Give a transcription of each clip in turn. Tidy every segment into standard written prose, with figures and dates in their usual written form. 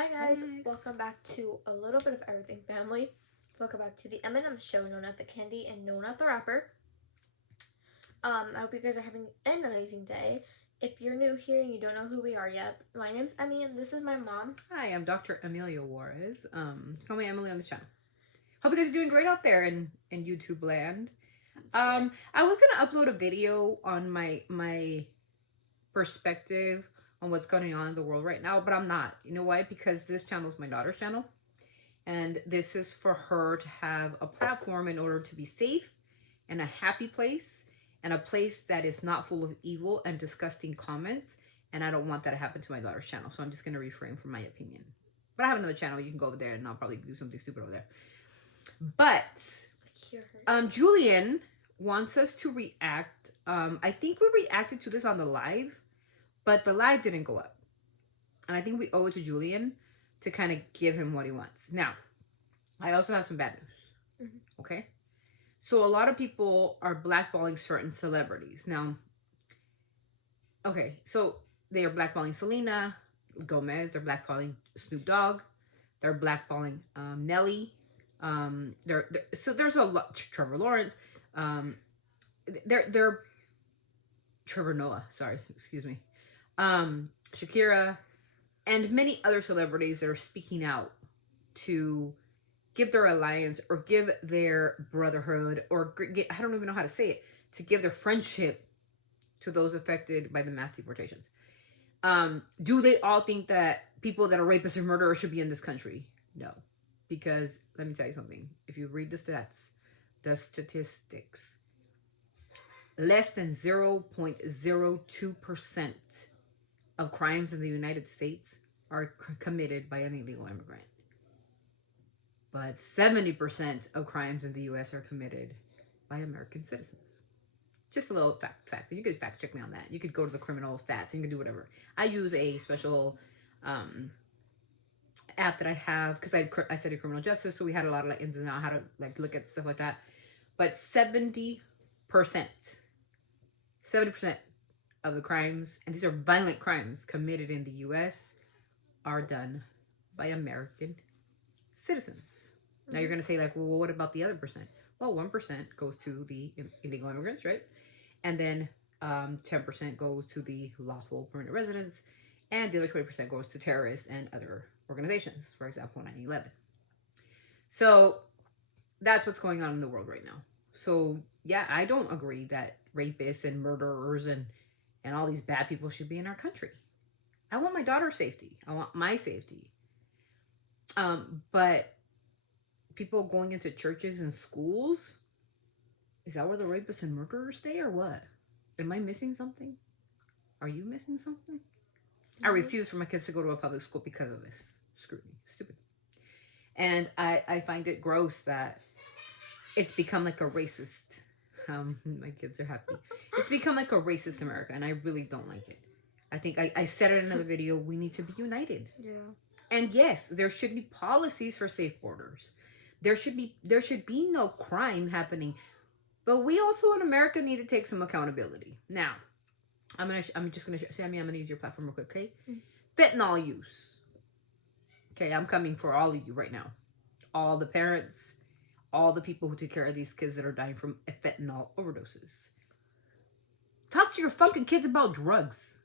Hi guys, Thanks. welcome back to a little bit of everything family. Welcome back to the M&M show, No Nut the Candy and No Nut the Rapper. I hope you guys are having an amazing day. If you're new here and you don't know who we are yet, my name's Emmy and this is my mom. Hi, I'm Dr. Amelia Juarez. Call me Emily on this channel. Hope you guys are doing great out there in YouTube land. I was gonna upload a video on my perspective on what's going on in the world right now, but I'm not. You know why? Because this channel is my daughter's channel, and this is for her to have a platform in order to be safe and a happy place, and a place that is not full of evil and disgusting comments. And I don't want that to happen to my daughter's channel, so I'm just gonna refrain from my opinion. But I have another channel. You can go over there, and I'll probably do something stupid over there. But Julian wants us to react. I think we reacted to this on the live, but the live didn't go up. And I think we owe it to Julian to kind of give him what he wants. Now, I also have some bad news. Mm-hmm. Okay? So a lot of people are blackballing certain celebrities. Now, okay, so they are blackballing Selena Gomez. They're blackballing Snoop Dogg. They're blackballing Nelly. So there's a lot. Trevor Lawrence. They're Trevor Noah. Sorry, excuse me. Shakira, and many other celebrities that are speaking out to give their alliance or give their brotherhood or I don't even know how to say it, to give their friendship to those affected by the mass deportations. Do they all think that people that are rapists and murderers should be in this country? No. Because let me tell you something. If you read the stats, the statistics, less than 0.02% of crimes in the United States are committed by an illegal immigrant. But 70% of crimes in the U.S. are committed by American citizens. Just a little fact. You could fact check me on that. You could go to the criminal stats and you can do whatever. I use a special app that I have because I studied criminal justice, so we had a lot of ins and outs, how to look at stuff like that. But 70% of the crimes, and these are violent crimes committed in the U.S., are done by American citizens. Now you're going to say well, what about the other percent? Well, 1% goes to the illegal immigrants, right? And then 10% goes to the lawful permanent residents, and the other 20% goes to terrorists and other organizations, for example, 9/11. So that's what's going on in the world right now. So yeah, I don't agree that rapists and murderers and all these bad people should be in our country. I want my daughter's safety. I want my safety. But people going into churches and schools, is that where the rapists and murderers stay or what? Am I missing something? Are you missing something? Mm-hmm. I refuse for my kids to go to a public school because of this scrutiny. Stupid. And I find it gross that it's become like a racist. My kids are happy. It's become like a racist America, and I really don't like it. I think I said it in another video, we need to be united. Yeah. And yes, there should be policies for safe borders. There should be no crime happening. But we also in America need to take some accountability. Now, I'm just gonna Sammy, I'm gonna use your platform real quick, okay? Mm-hmm. Fentanyl use. Okay, I'm coming for all of you right now. All the parents, all the people who take care of these kids that are dying from fentanyl overdoses. Talk to your fucking kids about drugs.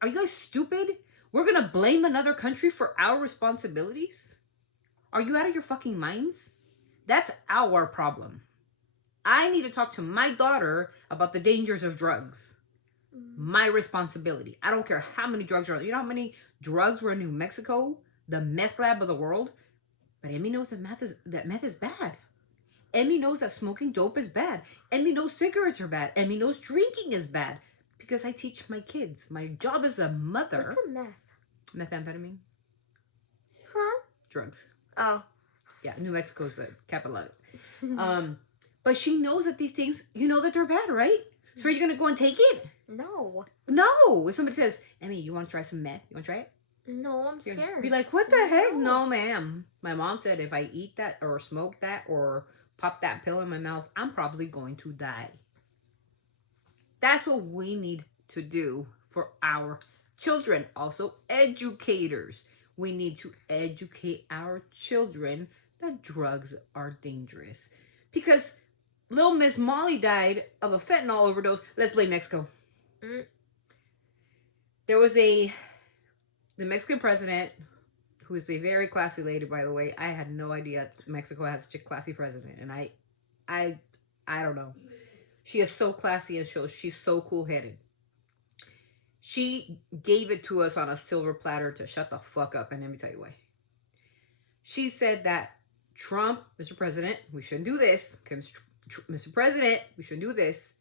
Are you guys stupid? We're gonna blame another country for our responsibilities? Are you out of your fucking minds? That's our problem. I need to talk to my daughter about the dangers of drugs. My responsibility. I don't care how many drugs are. You know how many drugs were in New Mexico, the meth lab of the world? But Emmy knows that meth is bad. Emmy knows that smoking dope is bad. Emmy knows cigarettes are bad. Emmy knows drinking is bad. Because I teach my kids. My job as a mother. What's a meth? Methamphetamine. Huh? Drugs. Oh. Yeah, New Mexico's the capital of it. But she knows that these things, you know that they're bad, right? So are you going to go and take it? No. No. If somebody says, Emmy, you want to try some meth? You want to try it? No, I'm scared. Be like, what the heck? No, ma'am. My mom said if I eat that or smoke that or pop that pill in my mouth, I'm probably going to die. That's what we need to do for our children. Also, educators. We need to educate our children that drugs are dangerous. Because little Miss Molly died of a fentanyl overdose. Let's blame Mexico. Mm. There was the Mexican president, who is a very classy lady, by the way. I had no idea Mexico had such a classy president, and I don't know. She is so classy and she's so cool headed. She gave it to us on a silver platter to shut the fuck up, and let me tell you why. She said that Trump, Mr. President, we shouldn't do this. Mr. President, we shouldn't do this.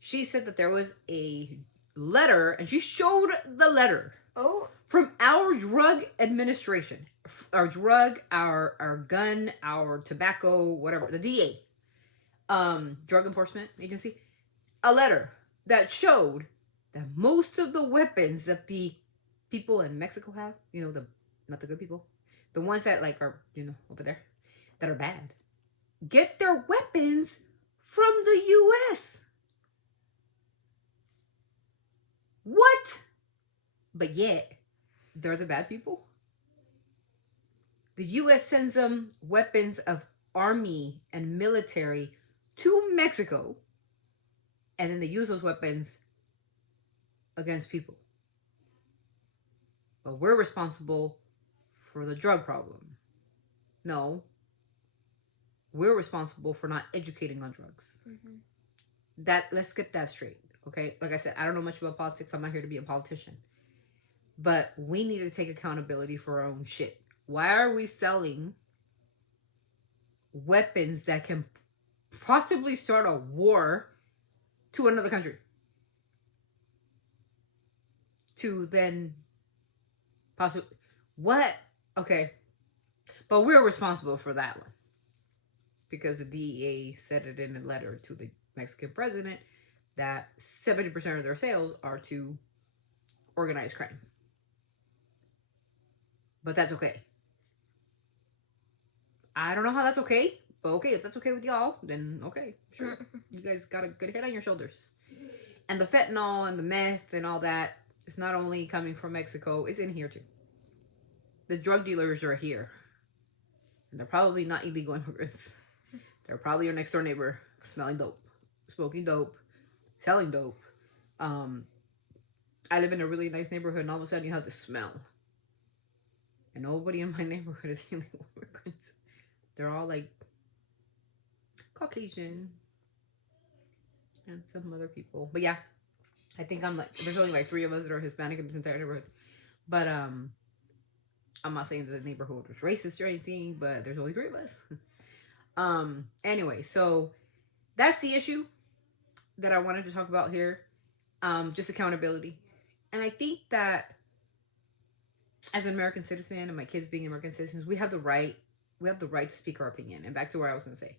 She said that there was a letter, and she showed the letter. Oh. From our drug administration, our drug, our gun, our tobacco, whatever, the DA, Drug Enforcement Agency, a letter that showed that most of the weapons that the people in Mexico have, not the good people, the ones that like are, over there, that are bad, get their weapons from the U.S. What? But yet, they're the bad people. The U.S. sends them weapons of army and military to Mexico, and then they use those weapons against people. But we're responsible for the drug problem. No. We're responsible for not educating on drugs. Mm-hmm. Let's get that straight, okay? Like I said, I don't know much about politics. I'm not here to be a politician. But we need to take accountability for our own shit. Why are we selling weapons that can possibly start a war to another country? To then possibly... What? Okay. But we're responsible for that one. Because the DEA said it in a letter to the Mexican president that 70% of their sales are to organized crime. But that's okay. I don't know how that's okay. But okay, if that's okay with y'all, then okay. Sure. You guys got a good head on your shoulders. And the fentanyl and the meth and all that is not only coming from Mexico, it's in here too. The drug dealers are here. And they're probably not illegal immigrants. They're probably your next door neighbor smelling dope, smoking dope, selling dope. I live in a really nice neighborhood, and all of a sudden you have the smell. And nobody in my neighborhood is illegal immigrants. They're all like Caucasian and some other people. But yeah, I think there's only like 3 of us that are Hispanic in this entire neighborhood. But I'm not saying that the neighborhood was racist or anything, but there's only 3 of us. Anyway, so that's the issue that I wanted to talk about here. Just accountability. And I think that as an American citizen, and my kids being American citizens, we have the right to speak our opinion. And back to what I was going to say,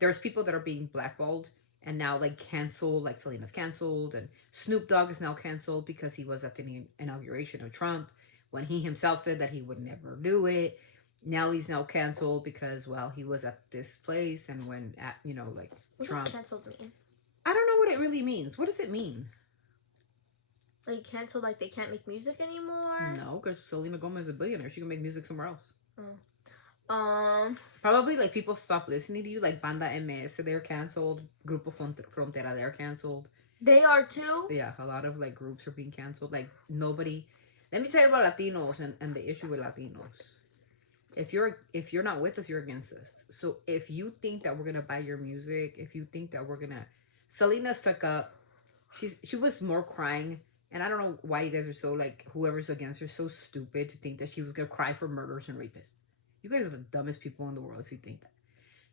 there's people that are being blackballed and now like canceled, like Selena's canceled, and Snoop Dogg is now canceled because he was at the inauguration of Trump when he himself said that he would never do it. Now he's now canceled because, well, he was at this place, and when like what Trump. What does canceled mean? I don't know what it really means. What does it mean? Like canceled, like they can't make music anymore? No, because Selena Gomez is a billionaire. She can make music somewhere else. Oh. Probably like people stop listening to you, like Banda MS, they're canceled. Grupo Frontera, they're canceled. They are too? Yeah, a lot of like groups are being canceled. Like nobody. Let me tell you about Latinos and the issue with Latinos. If you're not with us, you're against us. So if you think that we're gonna buy your music, if you think that we're gonna, Selena stuck up. She was more crying, and I don't know why you guys are so like, whoever's against her, so stupid to think that she was gonna cry for murderers and rapists. You guys are the dumbest people in the world if you think that.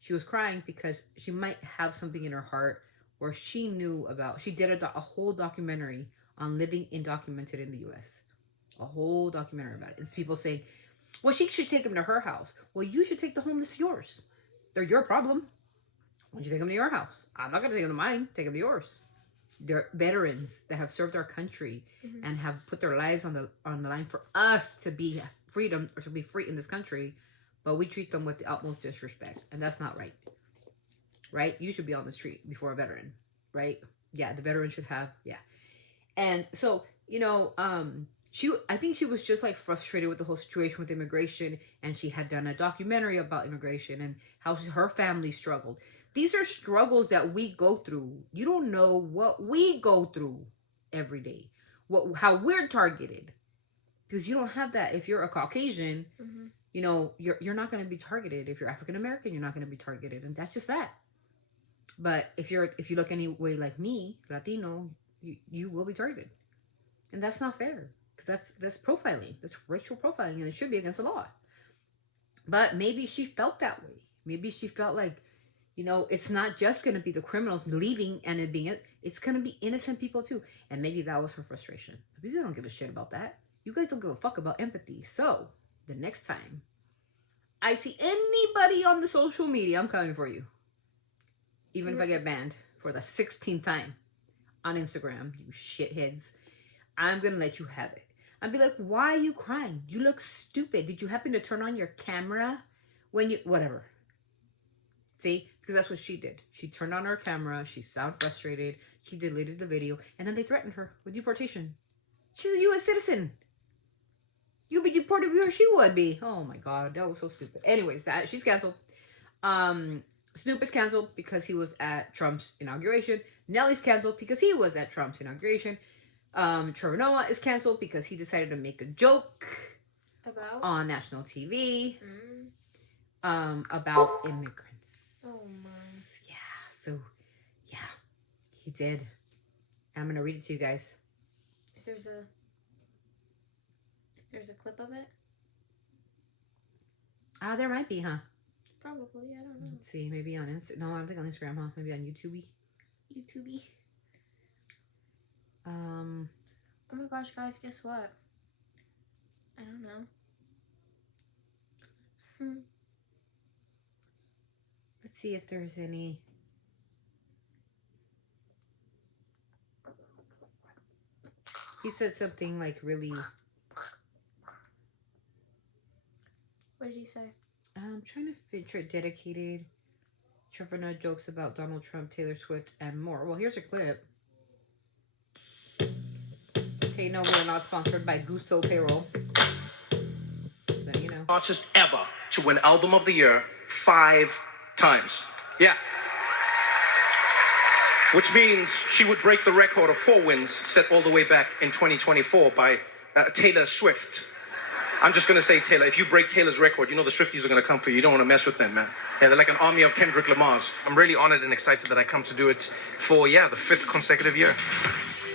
She was crying because she might have something in her heart where she knew about. She did a whole documentary on living undocumented in the U.S. A whole documentary about it. It's people saying, well, she should take them to her house. Well, you should take the homeless to yours. They're your problem. Why don't you take them to your house? I'm not going to take them to mine. Take them to yours. They're veterans that have served our country and have put their lives on the line for us to be freedom or to be free in this country. But we treat them with the utmost disrespect. And that's not right. Right? You should be on the street before a veteran. Right? Yeah, the veteran should have, yeah. And so, I think she was just like frustrated with the whole situation with immigration, and she had done a documentary about immigration and how her family struggled. These are struggles that we go through. You don't know what we go through every day, how we're targeted, because you don't have that. If you're a Caucasian, Mm-hmm. you're not going to be targeted. If you're African American, you're not going to be targeted, and that's just that. But if you look any way like me, Latino, you will be targeted, and that's not fair, because that's profiling. That's racial profiling, and it should be against the law. But maybe she felt that way. Maybe she felt like, it's not just going to be the criminals leaving and it's going to be innocent people too. And maybe that was her frustration. But people don't give a shit about that. You guys don't give a fuck about empathy. So the next time I see anybody on the social media, I'm coming for you. Even if I get banned for the 16th time on Instagram, you shitheads, I'm going to let you have it. I'd be like, why are you crying? You look stupid. Did you happen to turn on your camera whatever? See? Because that's what she did. She turned on her camera. She sounded frustrated. She deleted the video. And then they threatened her with deportation. She's a U.S. citizen. You'll be deported where she would be. Oh my God. That was so stupid. Anyways, she's canceled. Snoop is canceled because he was at Trump's inauguration. Nelly's canceled because he was at Trump's inauguration. Trevor Noah is canceled because he decided to make a joke on national TV about immigrants. Oh my. Yeah, he did. I'm gonna read it to you guys. There's a clip of it? There might be, huh? Probably, I don't know. Let's see, maybe on Instagram. No, I don't think on Instagram, huh? Maybe on YouTube. Oh my gosh, guys, guess what? I don't know. Let's see if there's any. He said something like really. What did he say? I'm trying to picture it. Dedicated. Trevor Noah jokes about Donald Trump, Taylor Swift, and more. Well, here's a clip. Okay, no, we're not sponsored by Gusto Payroll. So then, Artist ever to win Album of the Year 5 times. Yeah. Which means she would break the record of 4 wins set all the way back in 2024 by Taylor Swift. I'm just going to say, Taylor, if you break Taylor's record, the Swifties are going to come for you. You don't want to mess with them, man. Yeah, they're like an army of Kendrick Lamars. I'm really honored and excited that I come to do it for, the 5th consecutive year.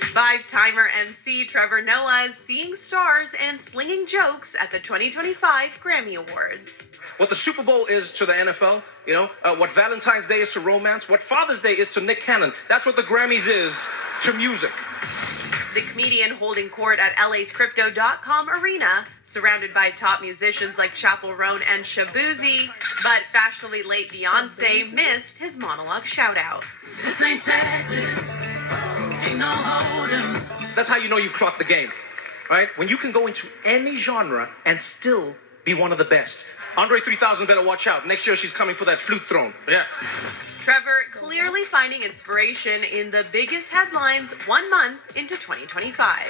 5-timer MC Trevor Noah is seeing stars and slinging jokes at the 2025 Grammy Awards. What the Super Bowl is to the NFL, what Valentine's Day is to romance, what Father's Day is to Nick Cannon, that's what the Grammys is to music. The comedian holding court at LA's Crypto.com arena, surrounded by top musicians like Chappell Roan and Shabuzi, but fashionably late Beyonce missed his monologue shout-out. This ain't Texas. Ain't no hold'em. That's how you know you've clocked the game, right? When you can go into any genre and still be one of the best. Andre 3000 better watch out. Next year she's coming for that flute throne. Yeah. Trevor clearly finding inspiration in the biggest headlines 1 month into 2025.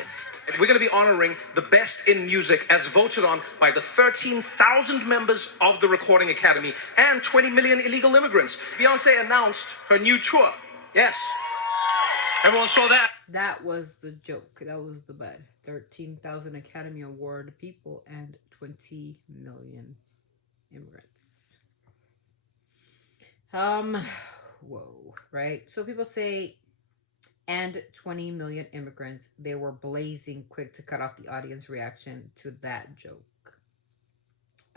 We're going to be honoring the best in music as voted on by the 13,000 members of the Recording Academy and 20 million illegal immigrants. Beyonce announced her new tour. Yes. Everyone saw that. That was the joke. That was the bad. 13,000 Academy Award people and 20 million immigrants. Whoa, right? So people say, and 20 million immigrants, they were blazing quick to cut off the audience reaction to that joke.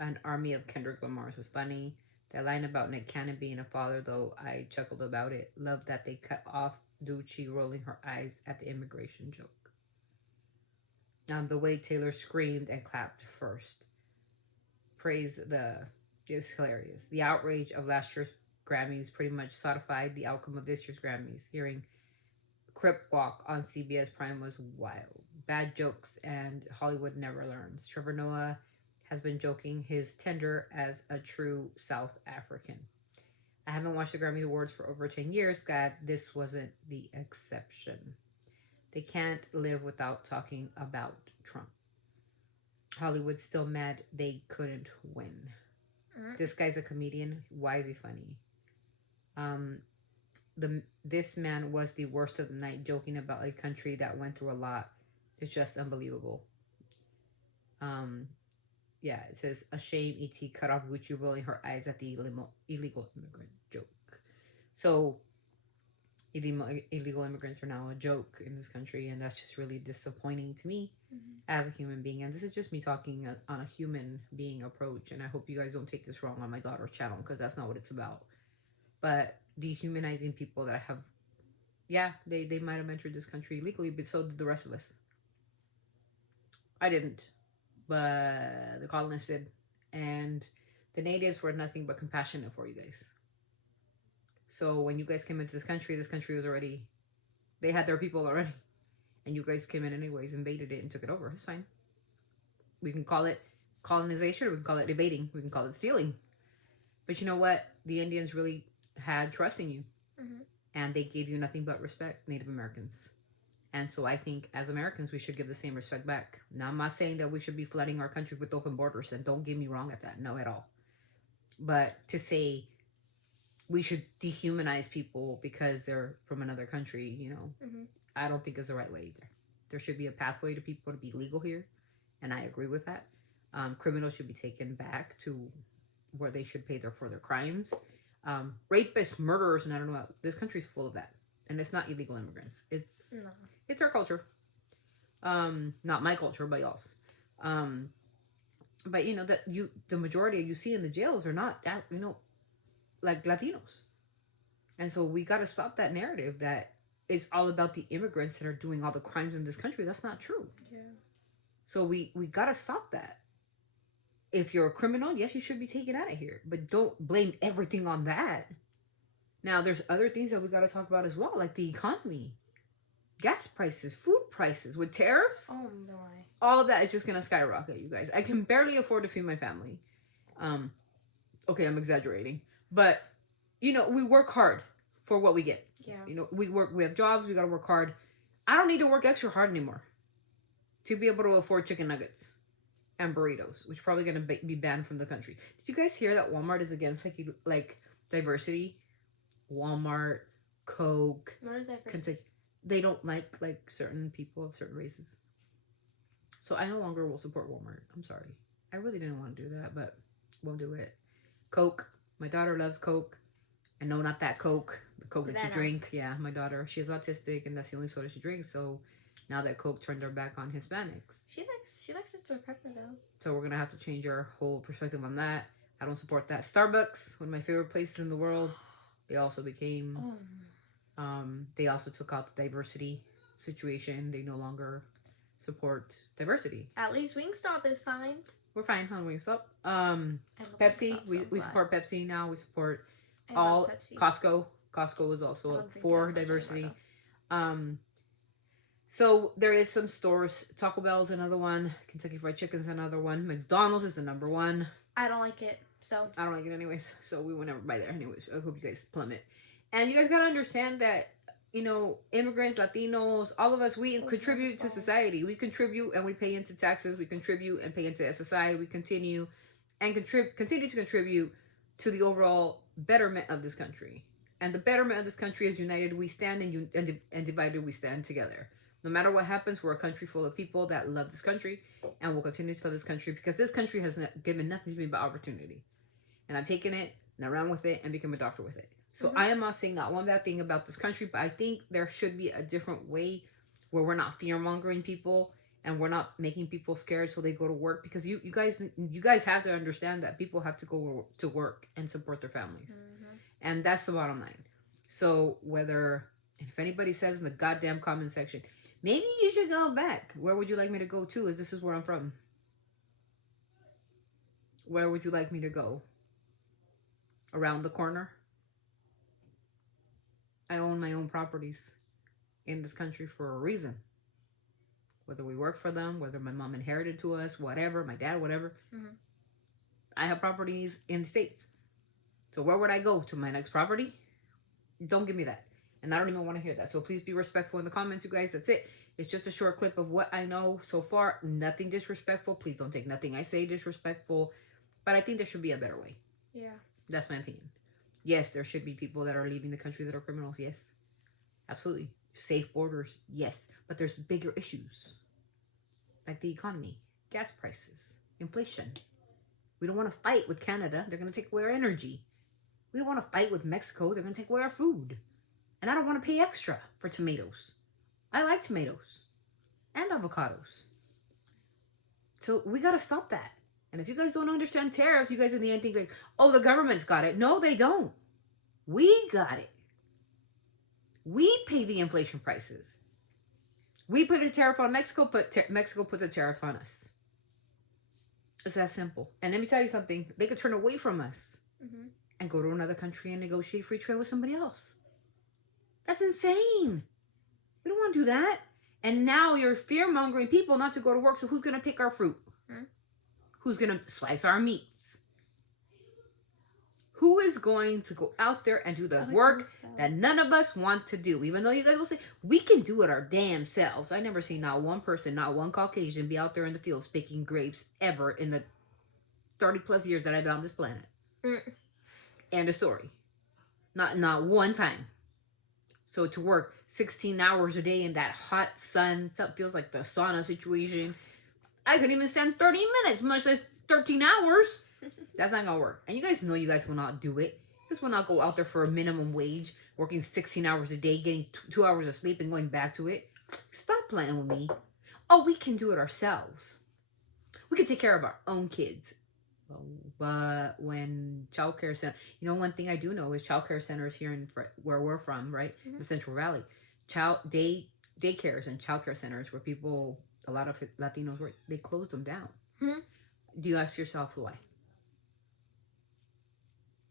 An army of Kendrick Lamar's was funny. That line about Nick Cannon being a father, though, I chuckled about it. Love that they cut off Gucci rolling her eyes at the immigration joke. The way Taylor screamed and clapped first. It was hilarious. The outrage of last year's Grammys pretty much certified the outcome of this year's Grammys. Hearing Crip Walk on CBS Prime was wild. Bad jokes and Hollywood never learns. Trevor Noah has been joking his tender as a true South African. I haven't watched the Grammy Awards for over 10 years. Glad this wasn't the exception. They can't live without talking about Trump. Hollywood's still mad they couldn't win. This guy's a comedian. Why is he funny? This man was the worst of the night, joking about a country that went through a lot. It's just unbelievable. Yeah, it says a shame. ET cut off Gucci rolling her eyes at the illegal immigrant joke. So illegal immigrants are now a joke in this country, and that's just really disappointing to me as a human being. And this is just me talking on a human being approach, and I hope you guys don't take this wrong on my daughter's channel, because that's not what it's about. But dehumanizing people that have, yeah, they might have entered this country illegally, but so did the rest of us. I didn't, but the colonists did, and the natives were nothing but compassionate for you guys. So when you guys came into this country was already, they had their people already. And you guys came in anyways, invaded it, and took it over. It's fine. We can call it colonization, or we can call it invading. We can call it stealing. But you know what? The Indians really had trust in you. And they gave you nothing but respect, Native Americans. And so I think as Americans, we should give the same respect back. Now, I'm not saying that we should be flooding our country with open borders. And don't get me wrong at that. No, at all. But to say we should dehumanize people because they're from another country, you know, I don't think is the right way either. There should be a pathway to people to be legal here, and I agree with that. Criminals should be taken back to where they should pay for their crimes. Rapists, murderers, and I don't know what. This country's full of that, and it's not illegal immigrants. It's our culture. Not my culture, but y'all's. But you know that the majority you see in the jails are not, you know, like Latinos. And so we got to stop that narrative that it's all about the immigrants that are doing all the crimes in this country. That's not true. Yeah. So we got to stop that. If you're a criminal, yes, you should be taken out of here. But don't blame everything on that. Now, there's other things that we got to talk about as well, like the economy. Gas prices, food prices, with tariffs. Oh, my. All of that is just going to skyrocket, you guys. I can barely afford to feed my family. Okay, I'm exaggerating. But, you know, we work hard for what we get. Yeah. You know, we have jobs, we got to work hard. I don't need to work extra hard anymore to be able to afford chicken nuggets and burritos, which are probably going to be banned from the country. Did you guys hear that Walmart is against like diversity? Walmart, Coke. What is diversity? They don't like certain people of certain races. So I no longer will support Walmart. I'm sorry. I really didn't want to do that, but we'll do it. Coke. My daughter loves Coke. And no, not that Coke. The Coke that you drink. Yeah, my daughter. She is autistic, and that's the only soda she drinks. So now that Coke turned her back on Hispanics. She likes Dr. Pepper, though. So we're going to have to change our whole perspective on that. I don't support that. Starbucks, one of my favorite places in the world. They also became... they also took out the diversity situation. They no longer support diversity. At least Wingstop is fine. We're fine on Wingstop. Pepsi, we support Pepsi now. We support all Costco. Costco is also for diversity. So there is some stores. Taco Bell is another one. Kentucky Fried Chicken is another one. McDonald's is the number one. I don't like it, so I don't like it anyways. So we will never buy there anyways. I hope you guys plummet. And you guys gotta understand that, you know, immigrants, Latinos, all of us, we contribute to society. We contribute and we pay into taxes. We contribute and pay into SSI. We continue to contribute to the overall betterment of this country. And the betterment of this country is united we stand, and divided we stand together. No matter what happens, we're a country full of people that love this country, and will continue to love this country because this country has given nothing to me but opportunity. And I've taken it and I ran with it and become a doctor with it. So I am not saying not one bad thing about this country, but I think there should be a different way where we're not fear-mongering people and we're not making people scared so they go to work, because you guys have to understand that people have to go to work and support their families. And that's the bottom line. So if anybody says in the goddamn comment section, maybe you should go back, where would you like me to go to? This is where I'm from. Where would you like me to go? Around the corner? I own my own properties in this country for a reason. Whether we work for them, whether my mom inherited to us, whatever, my dad, whatever. I have properties in the States. So where would I go? To my next property? Don't give me that. And I don't even want to hear that. So please be respectful in the comments, you guys. That's it. It's just a short clip of what I know so far. Nothing disrespectful. Please don't take nothing I say disrespectful. But I think there should be a better way. Yeah. That's my opinion. Yes, there should be people that are leaving the country that are criminals. Yes. Absolutely. Safe borders. Yes. But there's bigger issues. Like the economy. Gas prices. Inflation. We don't want to fight with Canada. They're going to take away our energy. We don't want to fight with Mexico. They're going to take away our food. And I don't want to pay extra for tomatoes. I like tomatoes. And avocados. So we got to stop that. And if you guys don't understand tariffs, you guys in the end think like, oh, the government's got it. No, they don't. We got it. We pay the inflation prices. We put a tariff on Mexico, but Mexico put the tariff on us. It's that simple. And let me tell you something. They could turn away from us and go to another country and negotiate free trade with somebody else. That's insane. We don't want to do that. And now you're fear-mongering people not to go to work. So who's going to pick our fruit? Who's going to slice our meats? Who is going to go out there and do the work that none of us want to do? Even though you guys will say, we can do it our damn selves. I never seen not one person, not one Caucasian be out there in the fields picking grapes ever in the 30 plus years that I've been on this planet. And a story. Not one time. So to work 16 hours a day in that hot sun, it feels like the sauna situation. I couldn't even stand 30 minutes, much less 13 hours. That's not going to work. And you guys know you guys will not do it. You guys will not go out there for a minimum wage, working 16 hours a day, getting 2 hours of sleep and going back to it. Stop playing with me. Oh, we can do it ourselves. We can take care of our own kids. But when childcare center, you know, one thing I do know is childcare centers here in where we're from, right? The Central Valley. Daycares and childcare centers where people, a lot of Latinos work, they closed them down. Do you ask yourself why?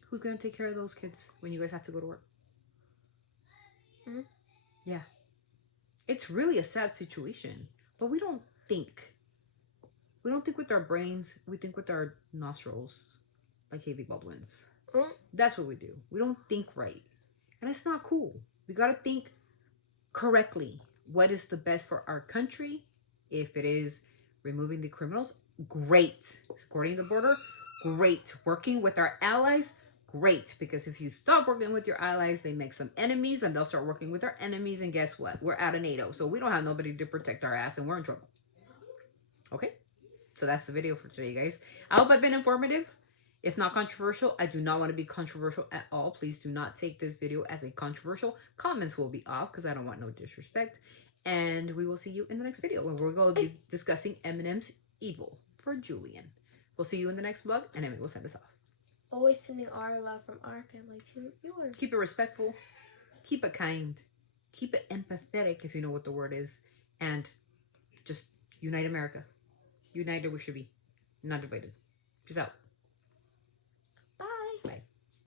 Who's going to take care of those kids when you guys have to go to work? Yeah. It's really a sad situation. But we don't think. We don't think with our brains. We think with our nostrils. Like Haley Baldwin's. That's what we do. We don't think right. And it's not cool. We got to think correctly. What is the best for our country? If it is removing the criminals, great. Supporting the border, great. Working with our allies, great. Because if you stop working with your allies, they make some enemies and they'll start working with our enemies. And guess what? We're out of NATO. So we don't have nobody to protect our ass and we're in trouble. Okay? So that's the video for today, guys. I hope I've been informative. If not controversial, I do not want to be controversial at all. Please do not take this video as a controversial. Comments will be off because I don't want no disrespect. And we will see you in the next video where we're going to be discussing Eminem's Evil for Julian. We'll see you in the next vlog, and Emmy will send us off. Always sending our love from our family to yours. Keep it respectful. Keep it kind. Keep it empathetic, if you know what the word is. And just unite America. United we should be. Not divided. Peace out.